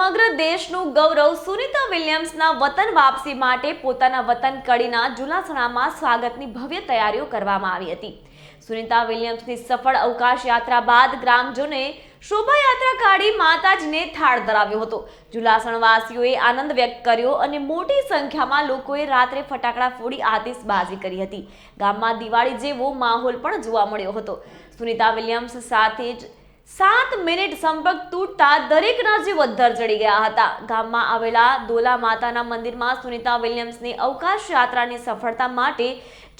સમગ્ર દેશનું ગૌરવ સુનિતા વિલિયમ્સના વતન વાપસી માટે પોતાના વતન કડીના જુલાસણામાં સ્વાગતની ભવ્ય તૈયારીઓ કરવામાં આવી હતી. સુનિતા વિલિયમ્સની સફળ અવકાશ યાત્રા બાદ ગ્રામજનોએ શોભાયાત્રા કાઢી માતાજીને થાળ ધરાવ્યો હતો. જુલાસણવાસીઓએ આનંદ વ્યક્ત કર્યો અને મોટી સંખ્યામાં લોકોએ રાત્રે ફટાકડા ફોડી આતિશબાજી કરી હતી. ગામમાં દિવાળી જેવો માહોલ પણ જોવા મળ્યો હતો. સુનિતા વિલિયમ્સ સાથે જ સાત મિનિટ સંપર્ક તૂટતા દરેકના જીવ અદ્ધર ચડી ગયા હતા. ગામમાં આવેલા દોલા માતાના મંદિરમાં સુનિતા વિલિયમ્સની અવકાશ યાત્રાની સફળતા માટે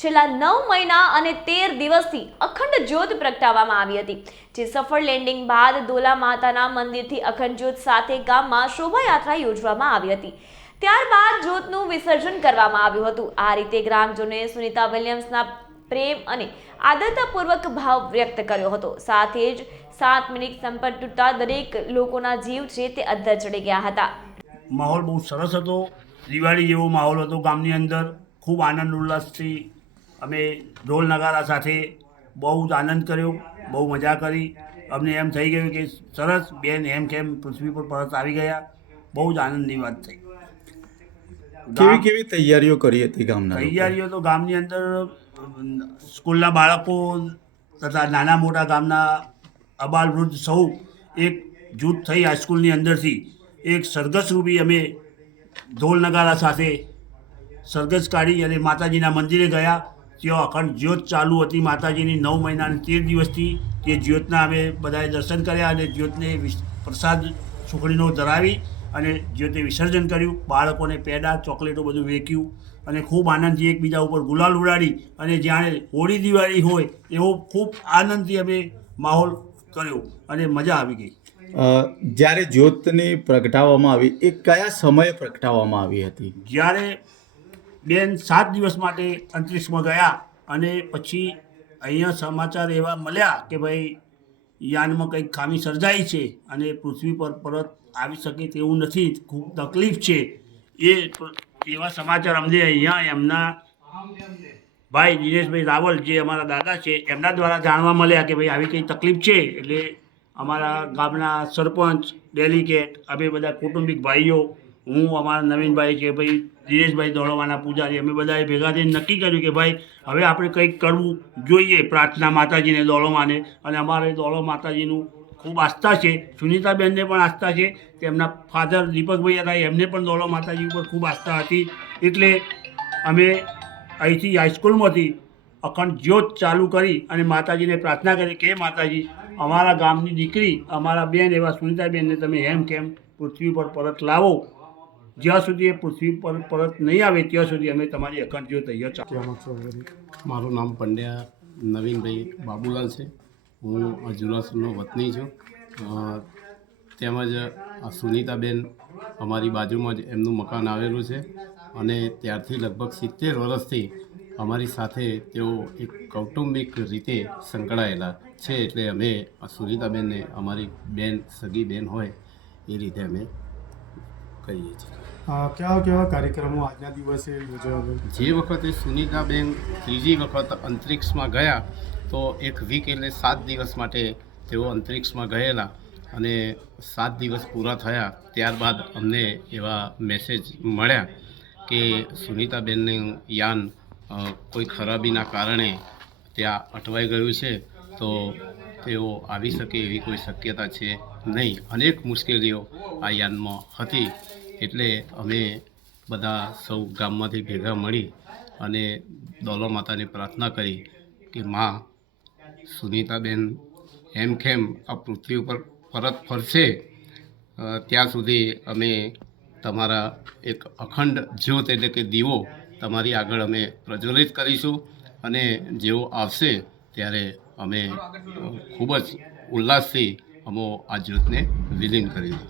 છેલ્લા નવ મહિના અને તેર દિવસથી અખંડ જ્યોત પ્રગટાવવામાં આવી હતી. જે સફળ લેન્ડિંગ બાદ દોલા માતાના મંદિરથી અખંડ જ્યોત સાથે ગામમાં શોભાયાત્રા યોજવામાં આવી હતી. ત્યારબાદ જ્યોતનું વિસર્જન કરવામાં આવ્યું હતું. આ રીતે ગ્રામજનોએ સુનિતા વિલિયમ્સના પ્રેમ અને આદરતાપૂર્વક ભાવ વ્યક્ત કર્યો હતો. સાથે જ સાત મિનિટ સંપર્ક તૂટતા દરેક લોકોના જીવ છે તે અદ્ધર ચડી ગયા હતા. માહોલ બહુ સરસ હતો. દિવાળી જેવો માહોલ હતો ગામની અંદર. ખૂબ આનંદ ઉલ્લાસથી અમે ઢોલ નગારા સાથે બહુ જ આનંદ કર્યો બહુ મજા કરી. અમને એમ થઈ ગયું કે સરસ બેન એમ કેમ પૃથ્વી પર પરત આવી ગયા. બહુ જ આનંદની વાત થઈ. કેવી કેવી તૈયારીઓ કરી હતી ગામના તૈયારીઓ તો ગામની અંદર સ્કૂલના બાળકો તથા નાના મોટા ગામના અબાલ વૃદ્ધ સૌ એક જૂથ થઈ હાઈસ્કૂલની અંદરથી. એક સરઘસ રૂપી અમે ઢોલ નગારા સાથે સરઘસ કાઢી અને માતાજીના મંદિરે ગયા. ત્યાં અખંડ જ્યોત ચાલુ હતી. માતાજીની નવ મહિનાની તેર દિવસથી તે જ્યોતના અમે બધાએ દર્શન કર્યા અને જ્યોતને પ્રસાદ સુખડીનો ધરાવી અને જ્યોતે વિસર્જન કર્યું. બાળકોને પેડા, ચોકલેટો બધું વેચ્યું અને ખૂબ આનંદથી એકબીજા ઉપર ગુલાલ ઉડાડી અને જાણે હોળી દિવાળી હોય એવો ખૂબ આનંદથી અમે માહોલ કર્યો અને મજા આવી ગઈ. જ્યારે જ્યોતને પ્રગટાવવામાં આવી એ કયા સમયે પ્રગટાવવામાં આવી હતી? જ્યારે બેન સાત દિવસ માટે અંતરિક્ષમાં ગયા અને પછી અહીંયા સમાચાર એવા મળ્યા કે ભાઈ યાનમાં કંઈક ખામી સર્જાઈ છે અને પૃથ્વી પર પરત આવી શકે તેવું નથી ખૂબ તકલીફ છે એ એવા સમાચાર અમને અહીંયા એમના ભાઈ, દિનેશભાઈ રાવલ જે અમારા દાદા છે, એમના દ્વારા જાણવા મળ્યા કે ભાઈ, આવી કંઈ તકલીફ છે? એટલે અમારા ગામના સરપંચ ડેલિકેટ અમે બધા કૌટુંબિક ભાઈઓ, હું, અમારા નવીનભાઈ છે ભાઈ, દિનેશભાઈ દોડવાના પૂજારી, અમે બધાએ ભેગા થઈને નક્કી કર્યું કે ભાઈ, હવે આપણે કંઈક કરવું જોઈએ પ્રાર્થના માતાજીને દોડોમાને અને અમારે દોડો માતાજીનું ખૂબ આસ્થા છે. સુનીતાબેનને પણ આસ્થા છે. તેમના ફાધર દીપકભાઈ હતા, એમને પણ દોડો માતાજી ઉપર ખૂબ આસ્થા હતી. એટલે અમે અહીંથી હાઈસ્કૂલમાંથી અખંડ જ્યોત ચાલુ કરી અને માતાજીને પ્રાર્થના કરી કે માતાજી અમારા ગામની દીકરી અમારા બેન એવા સુનિતાબેનને તમે હેમ કેમ પૃથ્વી પર પરત લાવો. જ્યાં સુધી એ પૃથ્વી પર પરત નહીં આવે ત્યાં સુધી અમે તમારી અખંડ જ્યોત અહીંયા ચાલુ મારું નામ પંડ્યા નવીનભાઈ બાબુલાલ છે. હું આ વતની છું. તેમજ આ સુનીતાબેન અમારી બાજુમાં જ એમનું મકાન આવેલું છે. અને ત્યારથી લગભગ સિત્તેર વર્ષથી અમારી સાથે તેઓ એક કૌટુંબિક રીતે સંકળાયેલા છે એટલે અમે સુનીતાબેનને અમારી બેન સગી બેન હોય એ રીતે અમે કહીએ છીએ. કેવા કેવા કાર્યક્રમો આજના દિવસે યોજાયો જે વખતે સુનિતાબેન ત્રીજી વખત અંતરિક્ષમાં ગયા તો એક વીક એટલે સાત દિવસ માટે તેઓ અંતરિક્ષમાં ગયેલા અને સાત દિવસ પૂરા થયા. ત્યારબાદ અમને એવા મેસેજ મળ્યા કે સુનીતાબેનનું યાન કોઈ ખરાબીના કારણે ત્યાં અટવાઈ ગયું છે, તો તેઓ આવી શકે એવી કોઈ શક્યતા છે નહીં. અનેક મુશ્કેલીઓ આ યાનમાં હતી. એટલે અમે બધા સૌ ગામમાંથી ભેગા મળી અને દોલો માતાને પ્રાર્થના કરી કે માં સુનીતાબેન એમ કેમ આ પૃથ્વી ઉપર પરત ફરશે? ત્યાં સુધી અમે તમારા એક અખંડ જ્યોત એટલે કે દીવો તમારી આગળ અમે પ્રજ્વલિત કરીશું અને જેવો આવશે ત્યારે અમે ખૂબ જ ઉલ્લાસથી અમો આ જ્યોતને વિલીન કરીશું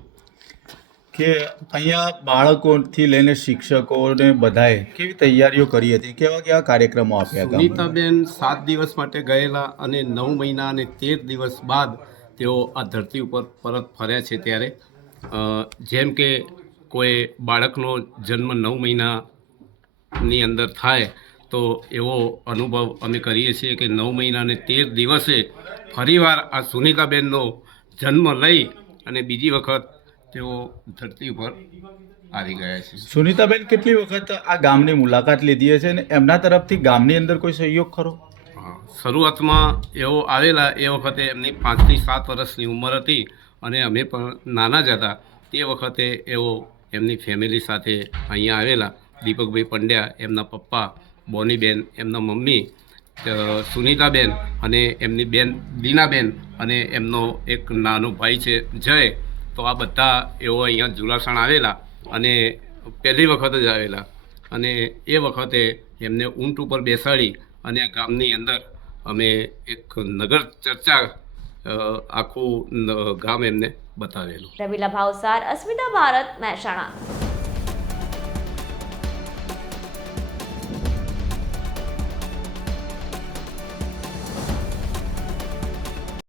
કે અહીંયા બાળકોથી લઈને શિક્ષકોને બધાએ કેવી તૈયારીઓ કરી હતી? કેવા કેવા કાર્યક્રમો આપ્યા ગામમાં? સુનીતાબેન સાત દિવસ માટે ગયેલા અને નવ મહિના અને તેર દિવસ બાદ તેઓ આ ધરતી ઉપર પરત ફર્યા છે ત્યારે. જેમ કે કોઈ બાળકનો જન્મ નવ મહિનાની અંદર થાય તો એવો અનુભવ અમે કરીએ છીએ કે નવ મહિનાને તેર દિવસે ફરીવાર આ સુનીતાબેનનો જન્મ લઈ અને બીજી વખત તેઓ ધરતી ઉપર આવી ગયા છે. સુનીતાબેન કેટલી વખત આ ગામની મુલાકાત લીધી છે અને એમના તરફથી ગામની અંદર કોઈ સહયોગ ખરો? શરૂઆતમાં એઓ આવેલા એ વખતે એમની પાંચથી સાત વર્ષની ઉંમર હતી અને અમે પણ નાના જ હતા. તે વખતે એઓ એમની ફેમિલી સાથે અહીંયા આવેલા દીપકભાઈ પંડ્યા, એમના પપ્પા બોનીબેન, એમના મમ્મી સુનિતાબેન અને એમની બેન દીનાબેન અને એમનો એક નાનો ભાઈ છે જય. તો આ બધા એઓ અહીંયા જુલાસણ આવેલા અને પહેલી વખત જ આવેલા. અને એ વખતે એમને ઊંટ ઉપર બેસાડી અને ગામની અંદર અમે એક નગર ચર્ચા આખું ગામ એમને બતાવેલું. રમીલા ભાવસાર અસ્મિતા ભારત મહેસાણા.